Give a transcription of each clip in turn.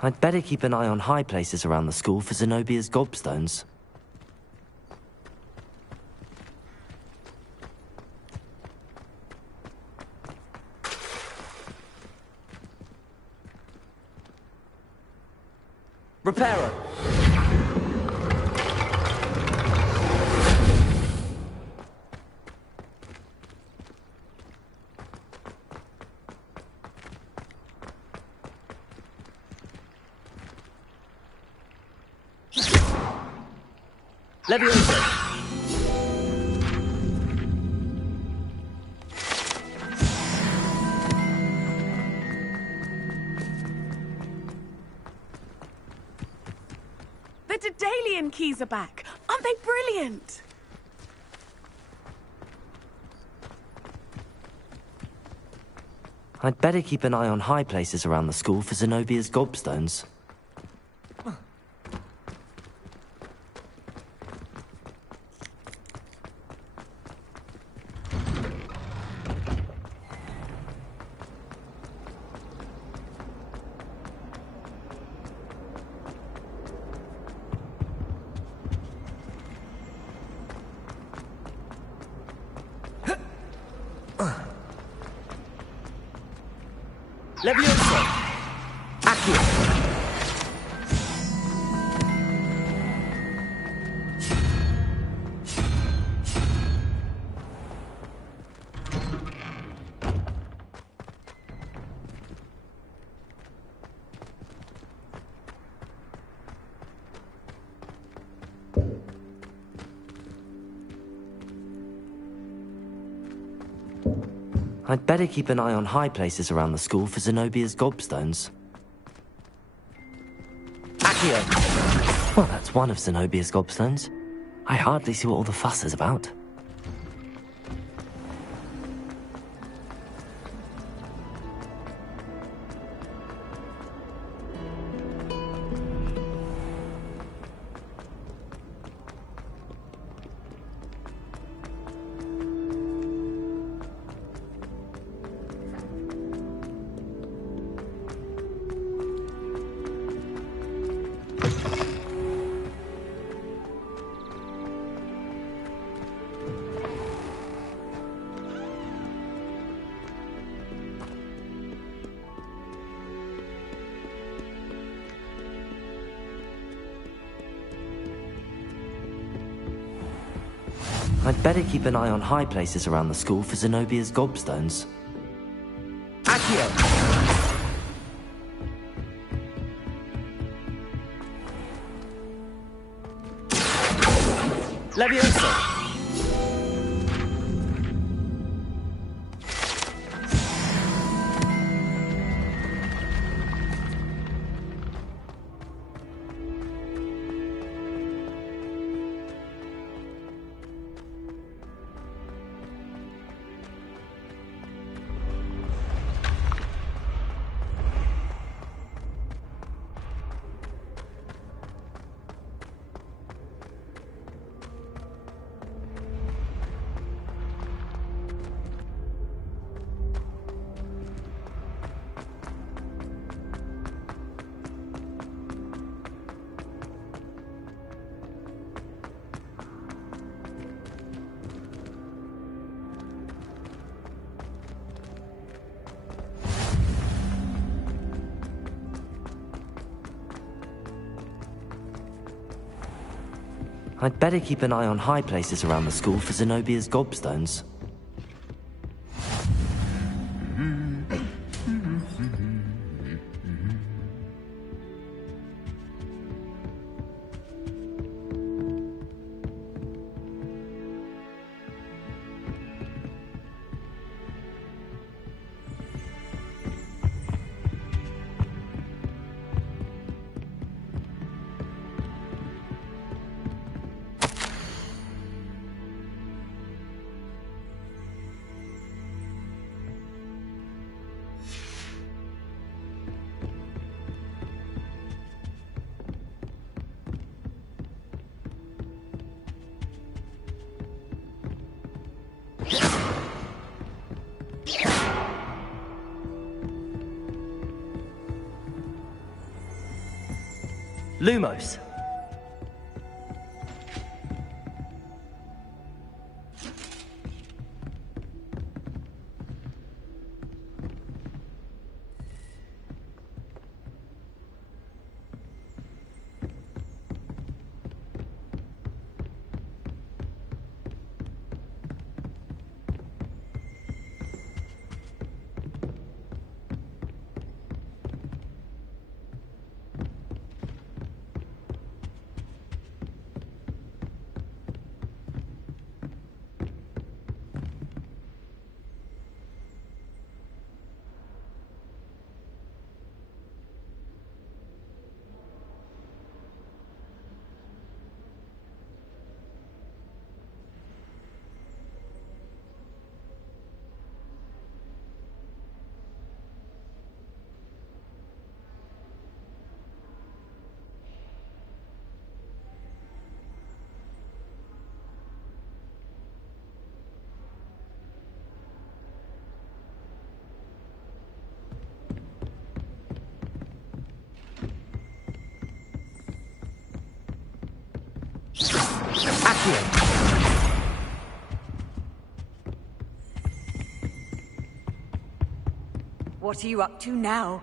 I'd better keep an eye on high places around the school for Zenobia's gobstones. Reparo! Levioso! The Daedalian keys are back! Aren't they brilliant? I'd better keep an eye on high places around the school for Zenobia's gobstones. Levioso! Accio! I'd better keep an eye on high places around the school for Zenobia's gobstones. Accio! Well, that's one of Zenobia's gobstones. I hardly see what all the fuss is about. I'd better keep an eye on high places around the school for Zenobia's gobstones. Accio! Levioso! I'd better keep an eye on high places around the school for Zenobia's gobstones. Lumos. Accio. What are you up to now?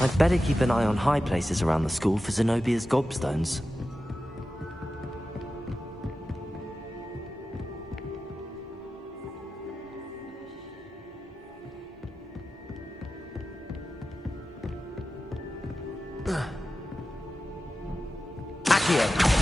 I'd better keep an eye on high places around the school for Zenobia's gobstones. Accio.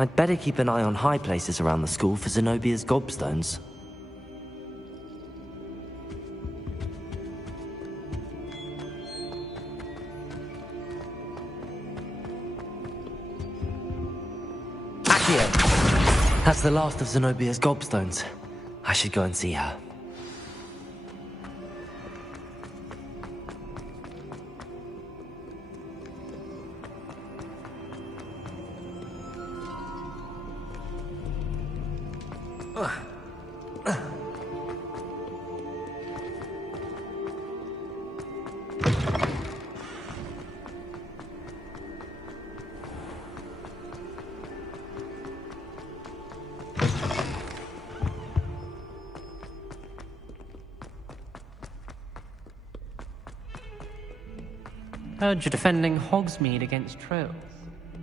I'd better keep an eye on high places around the school for Zenobia's gobstones. Accio. That's the last of Zenobia's gobstones. I should go and see her. Heard you're defending Hogsmeade against trolls.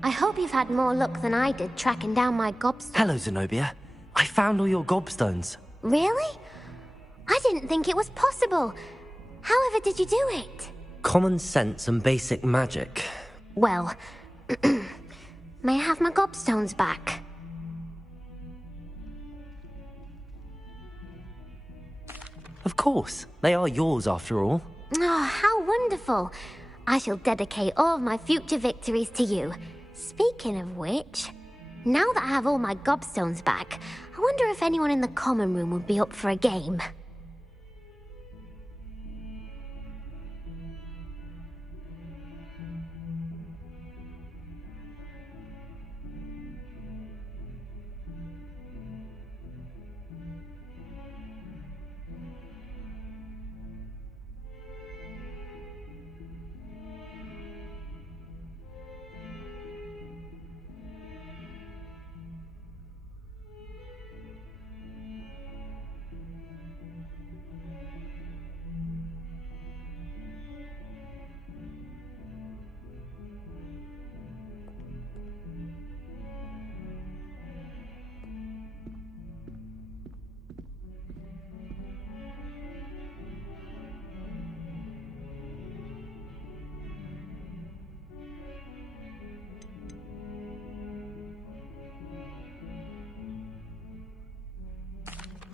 I hope you've had more luck than I did tracking down my gobstones. Hello, Zenobia. I found all your gobstones. Really? I didn't think it was possible. However did you do it? Common sense and basic magic. Well, may I have my gobstones back? Of course. They are yours after all. Oh, how wonderful. I shall dedicate all of my future victories to you. Speaking of which, now that I have all my gobstones back, I wonder if anyone in the common room would be up for a game.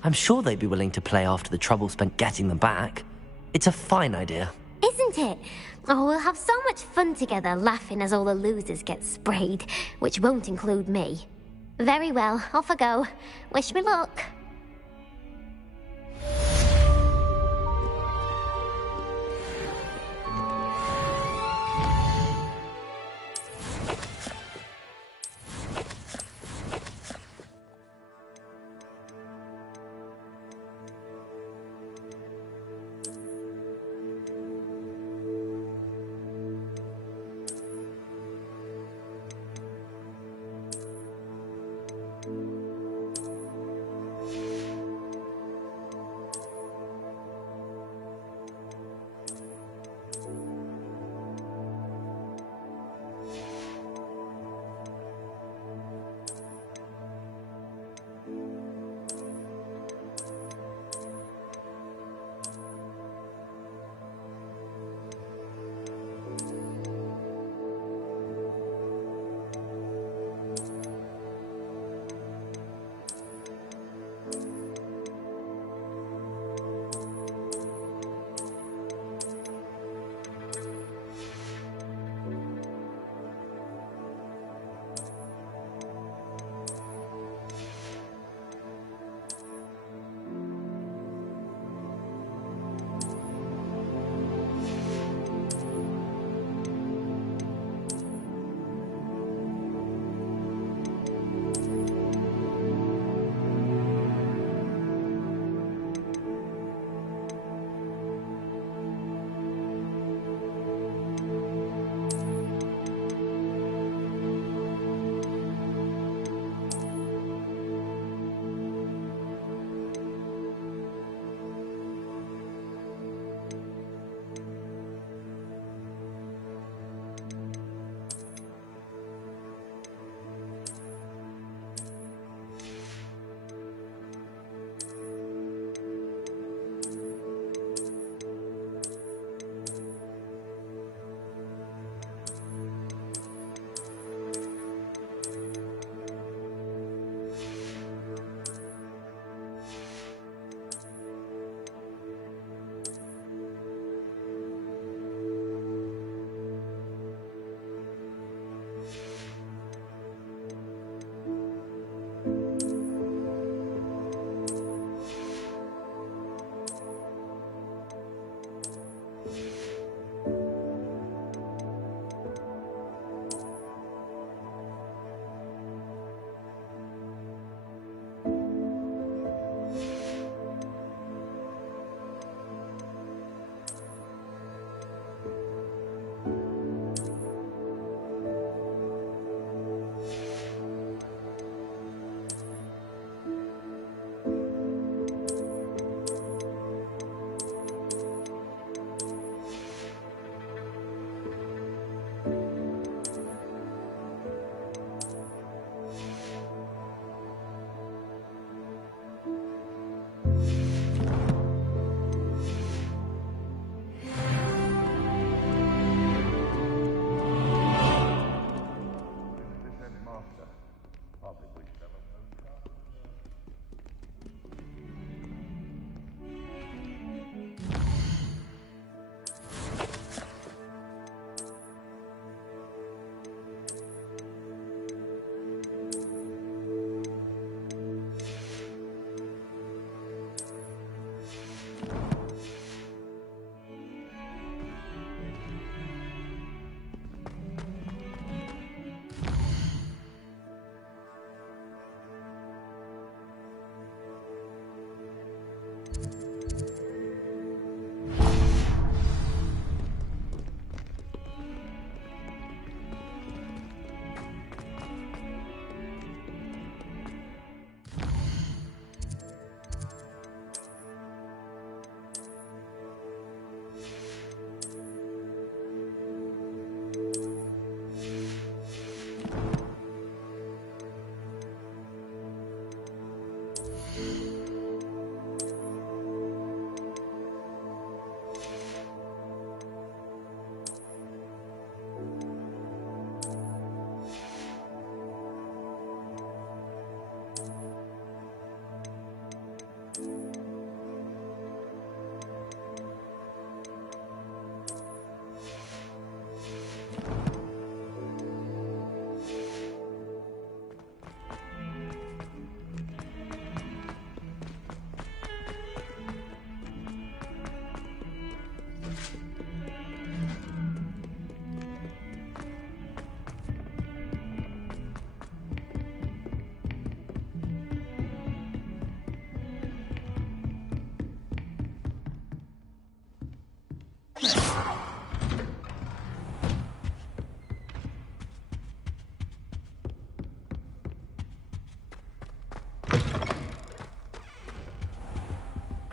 I'm sure they'd be willing to play after the trouble spent getting them back. It's a fine idea. Isn't it? Oh, we'll have so much fun together, laughing as all the losers get sprayed, which won't include me. Very well, off I go. Wish me luck.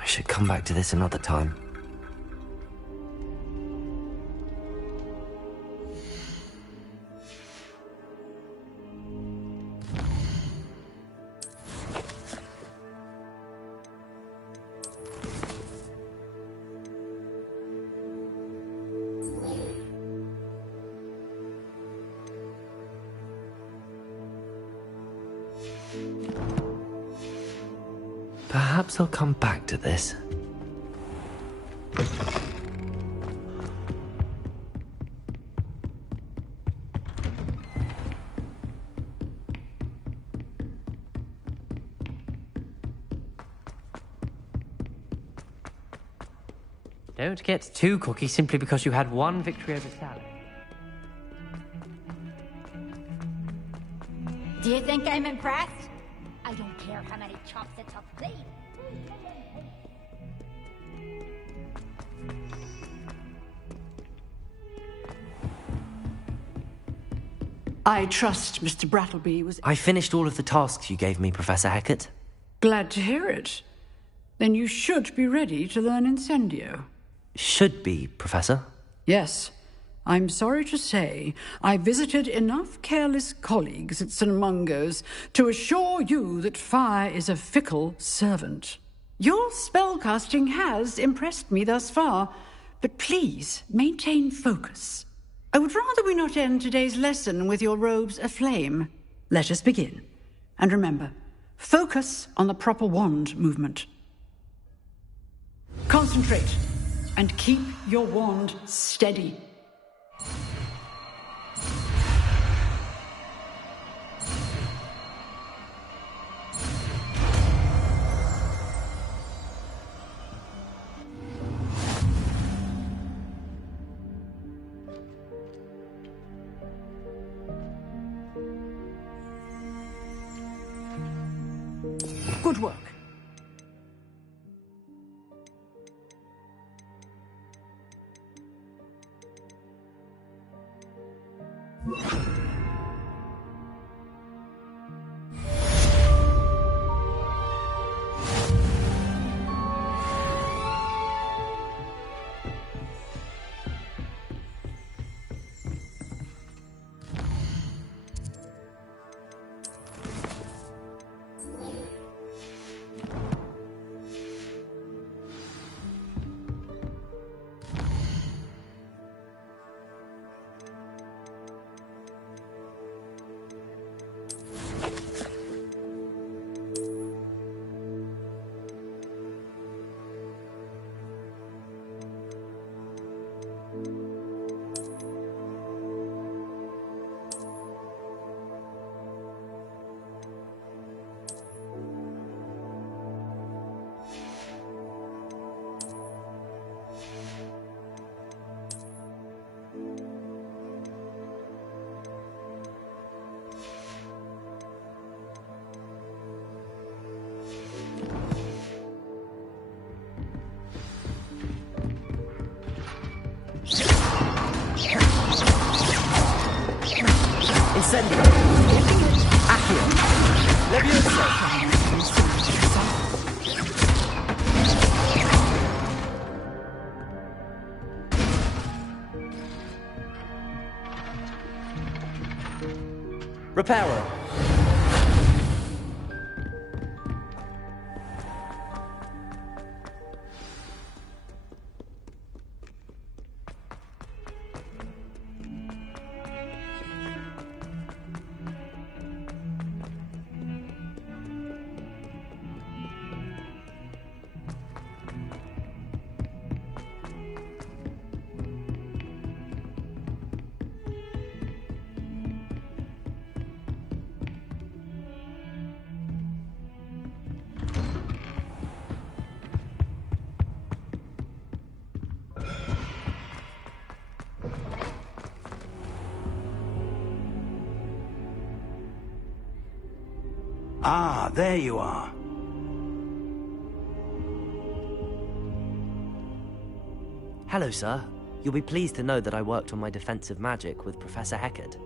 should come back to this another time. Perhaps I'll come back to this. Don't get too cocky simply because you had one victory over Sally. Do you think I'm impressed? I don't care how many chops it took, please. I trust Mr. Brattleby was... I finished all of the tasks you gave me, Professor Hecat. Glad to hear it. Then you should be ready to learn Incendio. Should be, Professor. Yes. I'm sorry to say, I visited enough careless colleagues at St. Mungo's to assure you that fire is a fickle servant. Your spellcasting has impressed me thus far, but please maintain focus. I would rather we not end today's lesson with your robes aflame. Let us begin. And remember, focus on the proper wand movement. Concentrate, and keep your wand steady. Good work. Incendio. Accio. Leviosa. Reparo. Ah, there you are. Hello, sir. You'll be pleased to know that I worked on my defensive magic with Professor Hecat.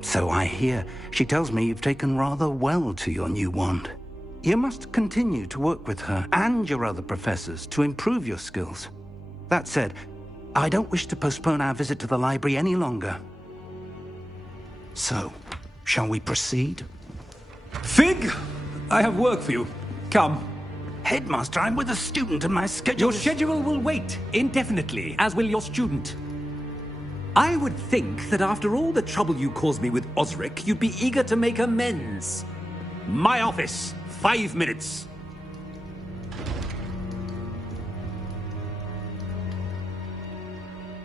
So I hear. She tells me you've taken rather well to your new wand. You must continue to work with her and your other professors to improve your skills. That said, I don't wish to postpone our visit to the library any longer. So, shall we proceed? Fig! I have work for you. Come. Headmaster, I'm with a student and my schedule Your schedule will wait indefinitely, as will your student. I would think that after all the trouble you caused me with Osric, you'd be eager to make amends. My office. 5 minutes.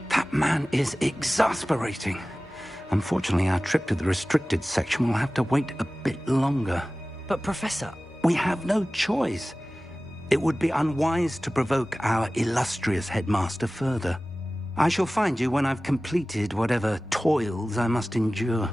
That man is exasperating. Unfortunately, our trip to the restricted section will have to wait a bit longer. But Professor... We have no choice. It would be unwise to provoke our illustrious headmaster further. I shall find you when I've completed whatever toils I must endure.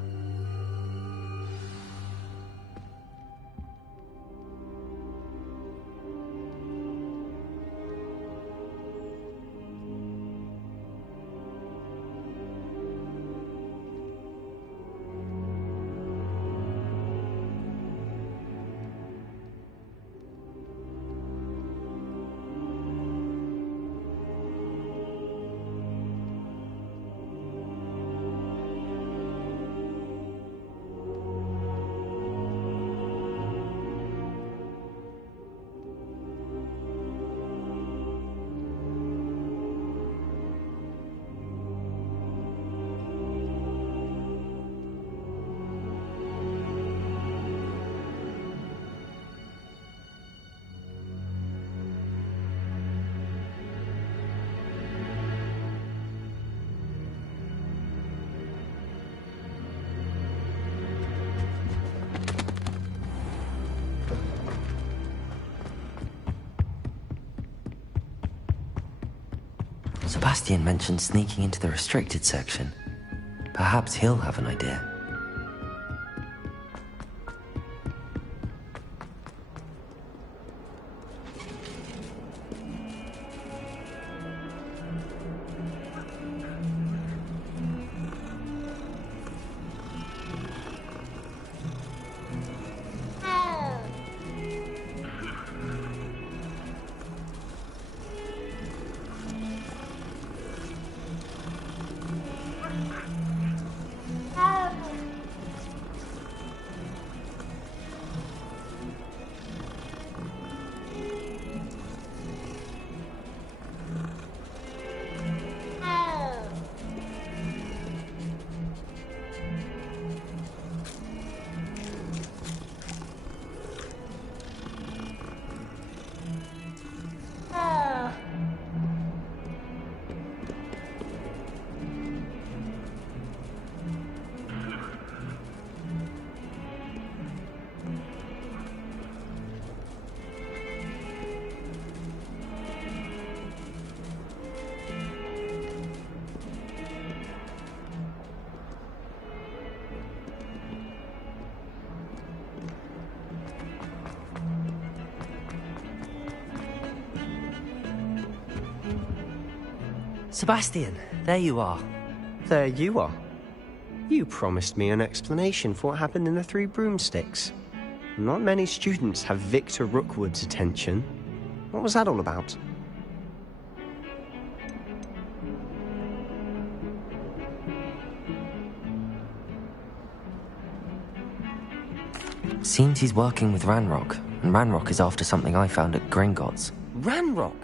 Sebastian mentioned sneaking into the restricted section. Perhaps he'll have an idea. Sebastian, there you are. There you are. You promised me an explanation for what happened in the Three Broomsticks. Not many students have Victor Rookwood's attention. What was that all about? Seems he's working with Ranrock, and Ranrock is after something I found at Gringotts. Ranrock?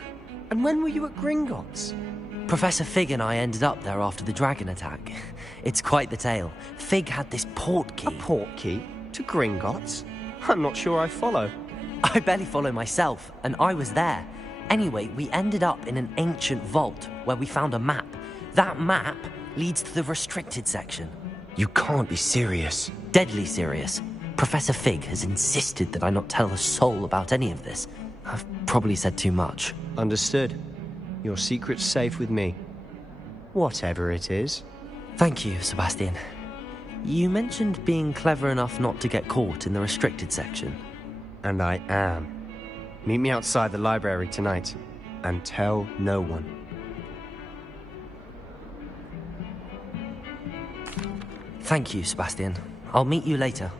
And when were you at Gringotts? Professor Fig and I ended up there after the dragon attack. It's quite the tale. Fig had this port key. A port key? To Gringotts? I'm not sure I follow. I barely follow myself, and I was there. Anyway, we ended up in an ancient vault where we found a map. That map leads to the restricted section. You can't be serious. Deadly serious. Professor Fig has insisted that I not tell a soul about any of this. I've probably said too much. Understood. Your secret's safe with me. Whatever it is. Thank you, Sebastian. You mentioned being clever enough not to get caught in the restricted section. And I am. Meet me outside the library tonight, and tell no one. Thank you, Sebastian. I'll meet you later.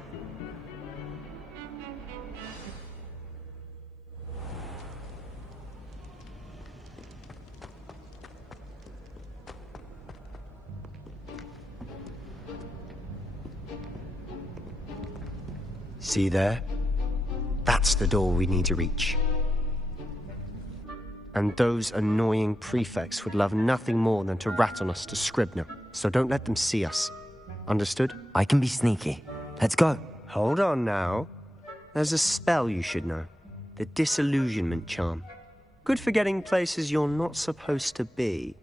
See there? That's the door we need to reach. And those annoying prefects would love nothing more than to rat on us to Scribner, so don't let them see us. Understood? I can be sneaky. Let's go. Hold on now. There's a spell you should know. The Disillusionment Charm. Good for getting places you're not supposed to be.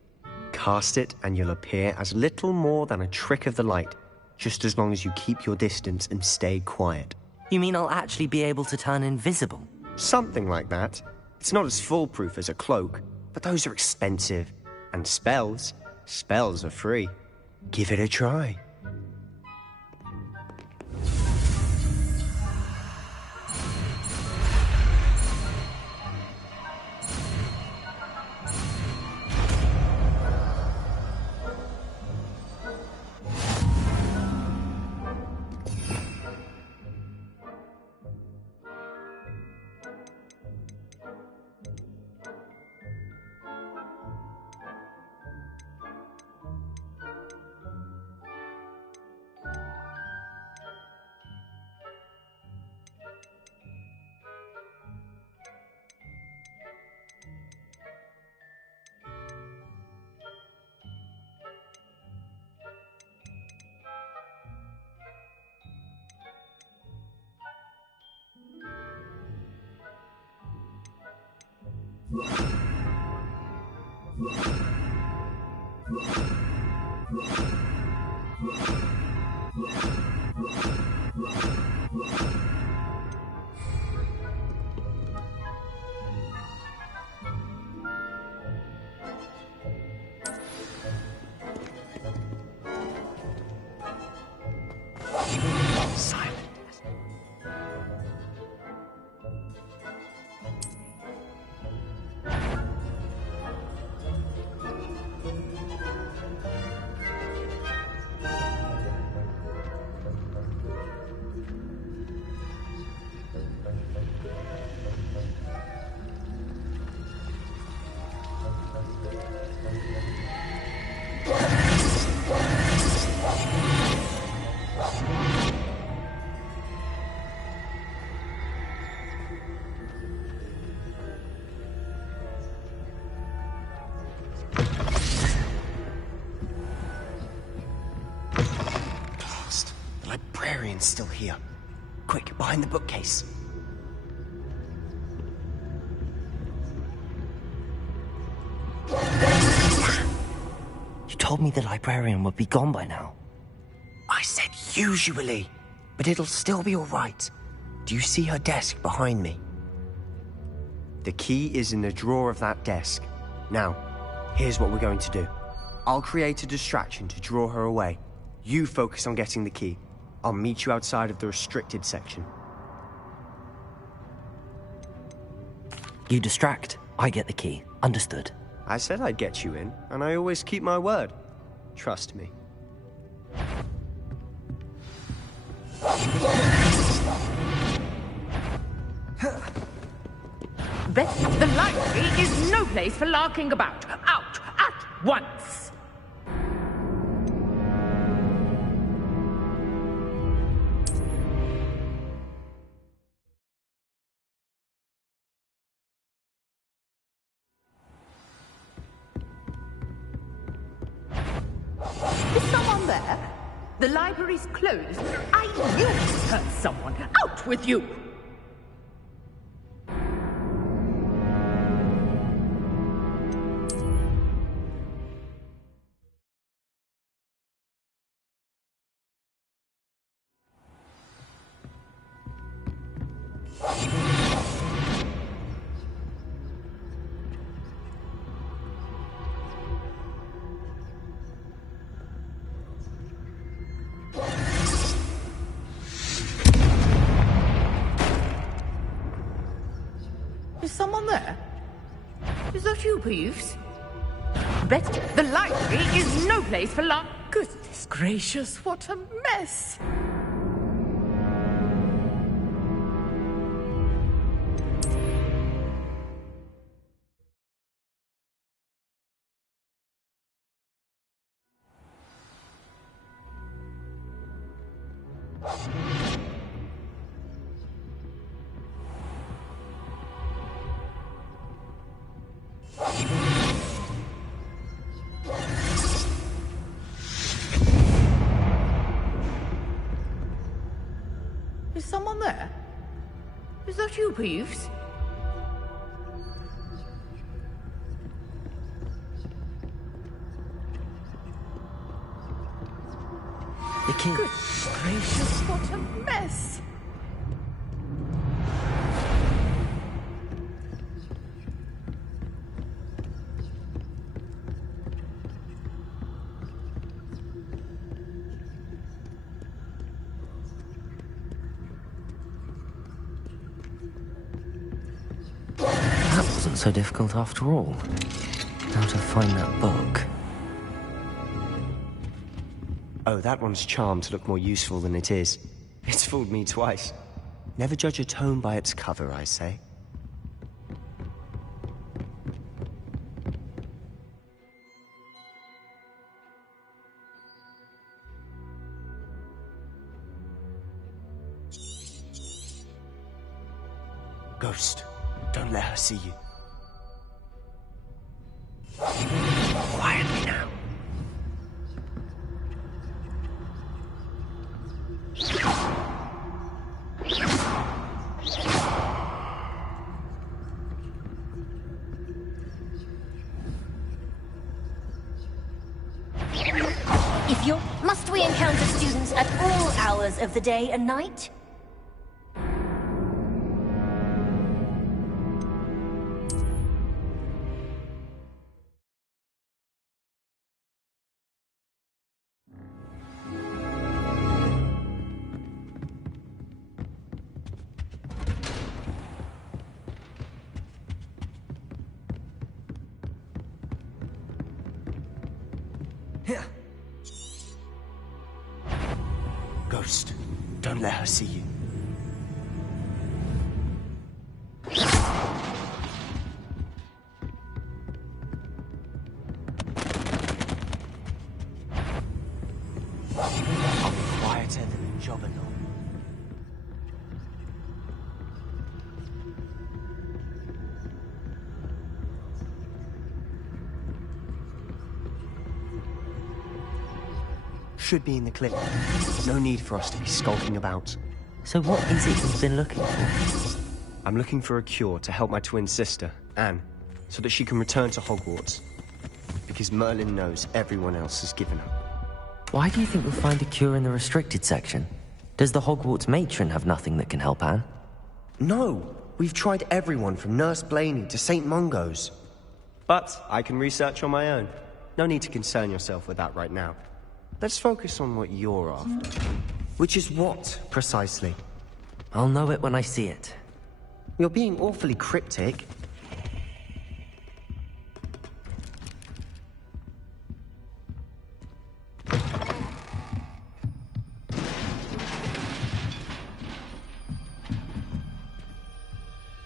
Cast it and you'll appear as little more than a trick of the light, just as long as you keep your distance and stay quiet. You mean I'll actually be able to turn invisible? Something like that. It's not as foolproof as a cloak, but those are expensive. And spells are free. Give it a try. Still here. Quick, behind the bookcase. You told me the librarian would be gone by now. I said usually, but it'll still be all right. Do you see her desk behind me? The key is in the drawer of that desk. Now, here's what we're going to do. I'll create a distraction to draw her away. You focus on getting the key. I'll meet you outside of the restricted section. You distract, I get the key. Understood. I said I'd get you in, and I always keep my word. Trust me. Betty, the library is no place for larking about. Out at once! Is someone there? The library's closed. I knew I heard someone. Out with you! Is someone there? Is that you, Peeves? Betty, the library is no place for Goodness gracious, what a mess! someone there? Is that you, Peeves? The key. Goodness gracious, what a mess! That wasn't so difficult after all. How to find that book. Oh, that one's charmed to look more useful than it is. It's fooled me twice. Never judge a tome by its cover, I say. Ghost, don't let her see you. Quietly now. Must we encounter students at all hours of the day and night? Ghost, don't let her see you. I'll be quieter than a jobberknoll. Should be in the clip. No need for us to be skulking about. So what is it you've been looking for? I'm looking for a cure to help my twin sister, Anne, so that she can return to Hogwarts. Because Merlin knows everyone else has given up. Why do you think we'll find a cure in the restricted section? Does the Hogwarts matron have nothing that can help Anne? No! We've tried everyone from Nurse Blaney to St. Mungo's. But I can research on my own. No need to concern yourself with that right now. Let's focus on what you're after. Which is what, precisely? I'll know it when I see it. You're being awfully cryptic.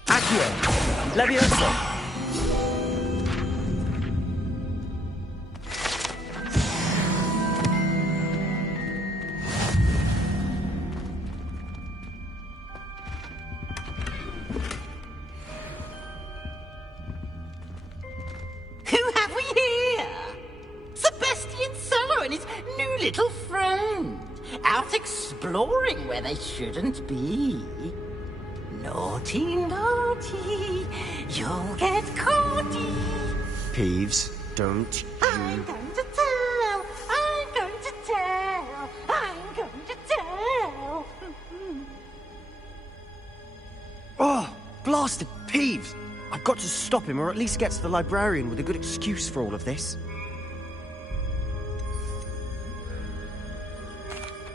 Accio! Leviosa! Little friend, out exploring where they shouldn't be. Naughty, naughty, you'll get caughty. Peeves, don't you... I'm going to tell, I'm going to tell, I'm going to tell. Oh, blasted Peeves! I've got to stop him, or at least get to the librarian with a good excuse for all of this.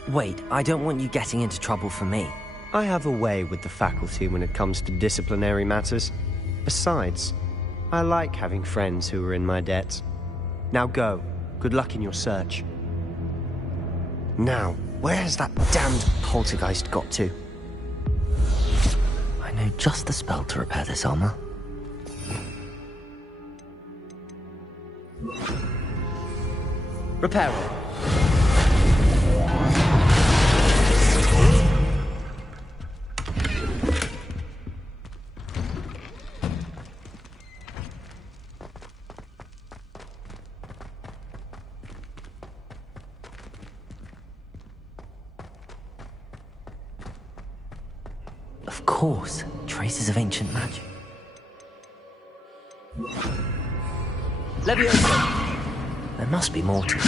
Wait, I don't want you getting into trouble for me. I have a way with the faculty when it comes to disciplinary matters. Besides, I like having friends who are in my debt. Now go. Good luck in your search. Now, where has that damned poltergeist got to? I know just the spell to repair this armor. Repair it. Of course, traces of ancient magic. Levioso! There must be more to it.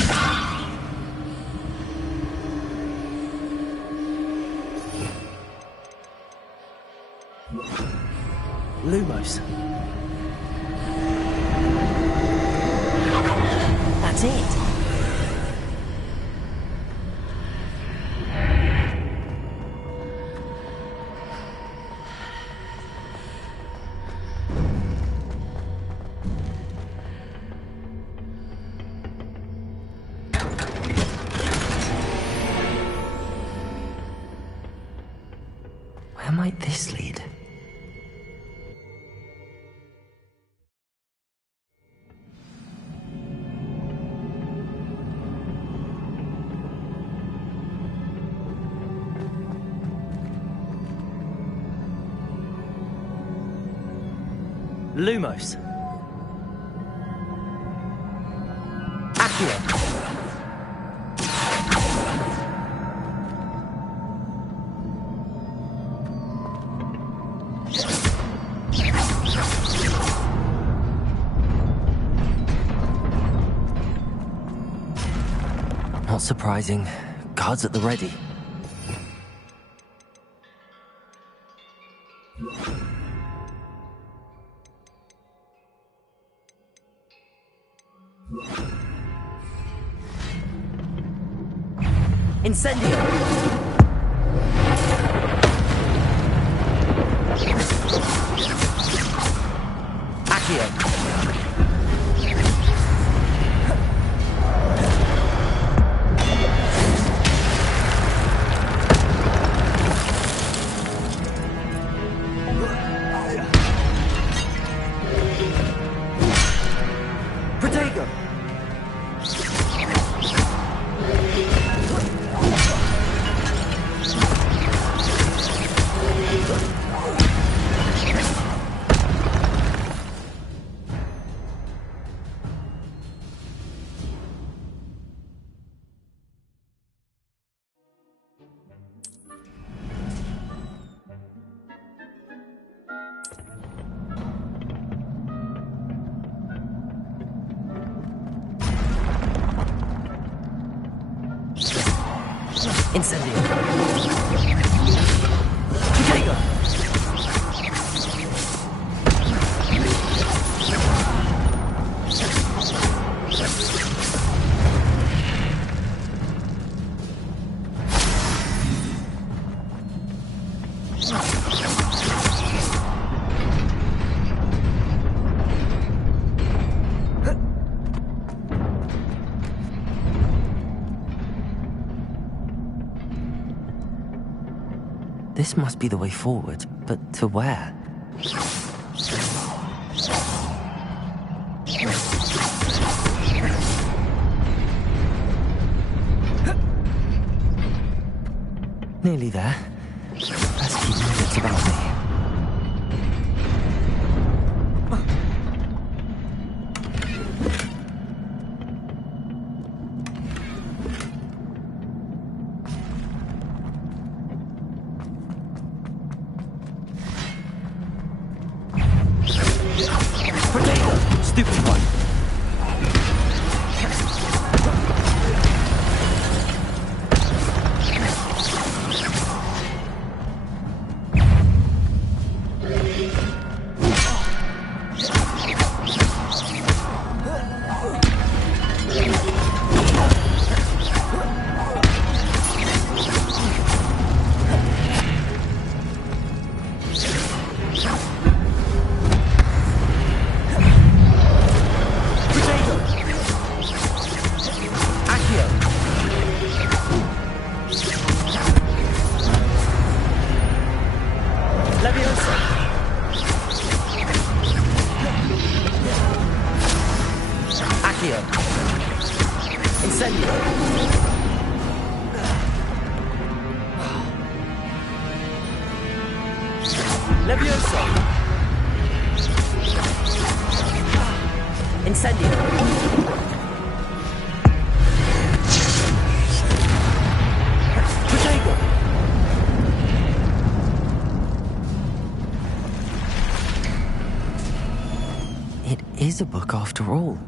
Lumos. That's it! Where might this lead? Lumos. Accio. Not surprising. Guards at the ready. Incendio! Accio! Protego! Incendio! Protego! This must be the way forward, but to where? Nearly there. Let's keep my wits about me. Stupid one! Levioso! Incendio! Protego! It is a book after all.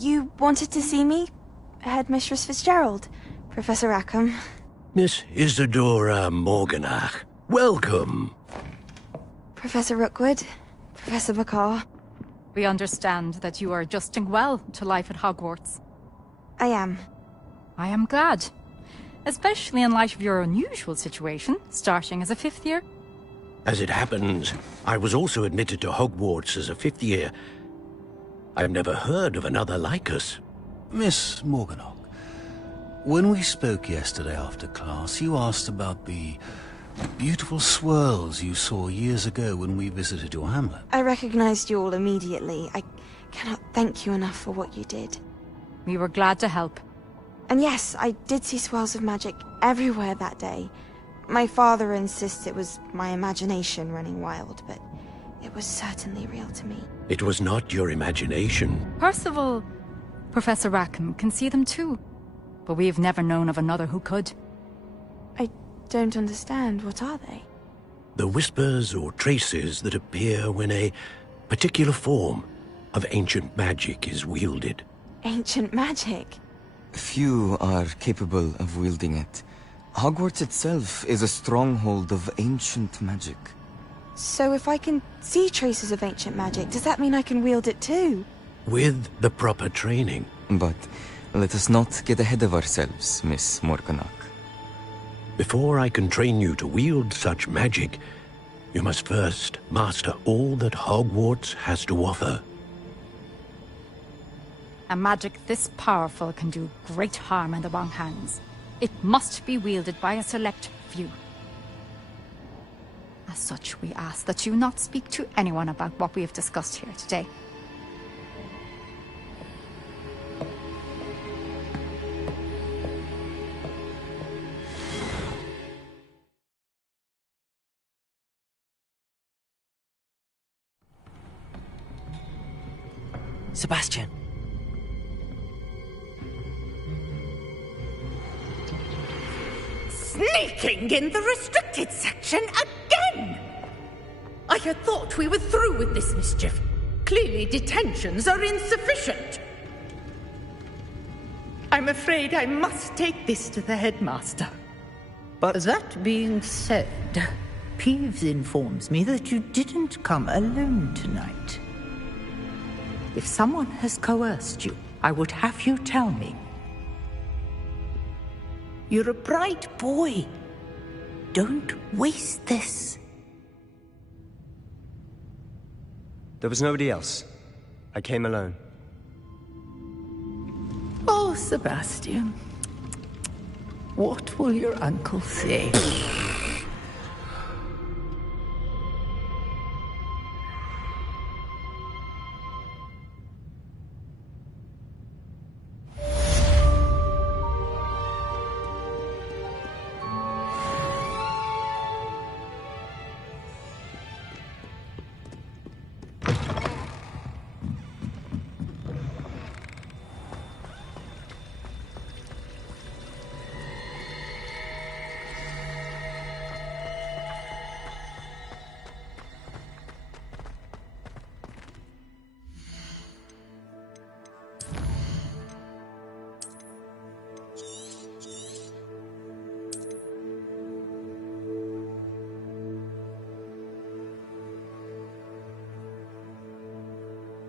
You wanted to see me? Headmistress Fitzgerald, Professor Rackham. Miss Isadora Morganach, welcome. Professor Rookwood, Professor Bakar. We understand that you are adjusting well to life at Hogwarts. I am. I am glad. Especially in light of your unusual situation, starting as a 5th year. As it happens, I was also admitted to Hogwarts as a 5th year. I've never heard of another like us. Miss Morganach, when we spoke yesterday after class, you asked about the beautiful swirls you saw years ago when we visited your hamlet. I recognized you all immediately. I cannot thank you enough for what you did. We were glad to help. And yes, I did see swirls of magic everywhere that day. My father insists it was my imagination running wild, but it was certainly real to me. It was not your imagination. Percival, Professor Rackham can see them too. But we have never known of another who could. I don't understand. What are they? The whispers or traces that appear when a particular form of ancient magic is wielded. Ancient magic? Few are capable of wielding it. Hogwarts itself is a stronghold of ancient magic. So if I can see traces of ancient magic, does that mean I can wield it too? With the proper training. But let us not get ahead of ourselves, Miss Morganach. Before I can train you to wield such magic, you must first master all that Hogwarts has to offer. A magic this powerful can do great harm in the wrong hands. It must be wielded by a select few. As such, we ask that you not speak to anyone about what we have discussed here today. Sebastian. Sneaking in the restricted section again! I had thought we were through with this mischief. Clearly detentions are insufficient. I'm afraid I must take this to the headmaster. But that being said, Peeves informs me that you didn't come alone tonight. If someone has coerced you, I would have you tell me. You're a bright boy. Don't waste this. There was nobody else. I came alone. Oh, Sebastian. What will your uncle say?